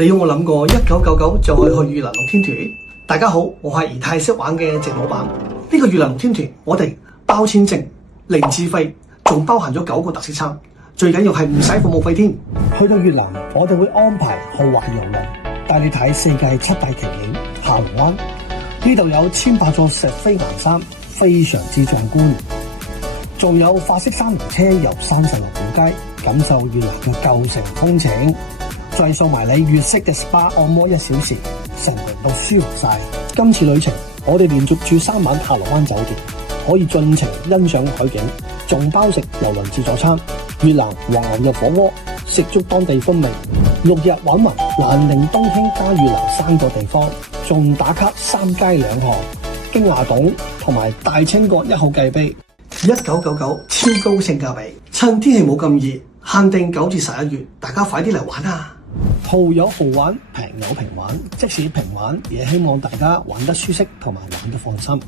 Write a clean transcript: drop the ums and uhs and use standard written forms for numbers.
你有冇諗過1999就可以去越南6天團？大家好，我係儀態識玩嘅鄭老闆。呢個越南6天團，我哋包簽證、零自費，仲包含咗9個特色餐，最緊要係唔使服務費添。去到越南，我哋會安排豪華遊輪，帶你睇世界7大奇景下龍灣。呢度有18座石灰岩山，非常之壯觀。仲有法式三輪車遊山上龍古街，感受越南嘅舊城風情。再送埋你粵式嘅 SPA 按摩1小時，成人都舒服晒。今次旅程我哋連續住3晚下龍灣酒店，可以盡情欣賞海景，仲包食郵輪自助餐、越南黃牛肉火鍋，食足當地風味。6日玩埋蘭寧、東興加越南3個地方，仲打卡3街2巷、京華洞同埋大清國1號繼碑。1999超高性價比，趁天氣冇咁熱，限定9至11月，大家快啲嚟玩啊！豪有豪玩，平有平玩，即使平玩，也希望大家玩得舒適同埋玩得放心。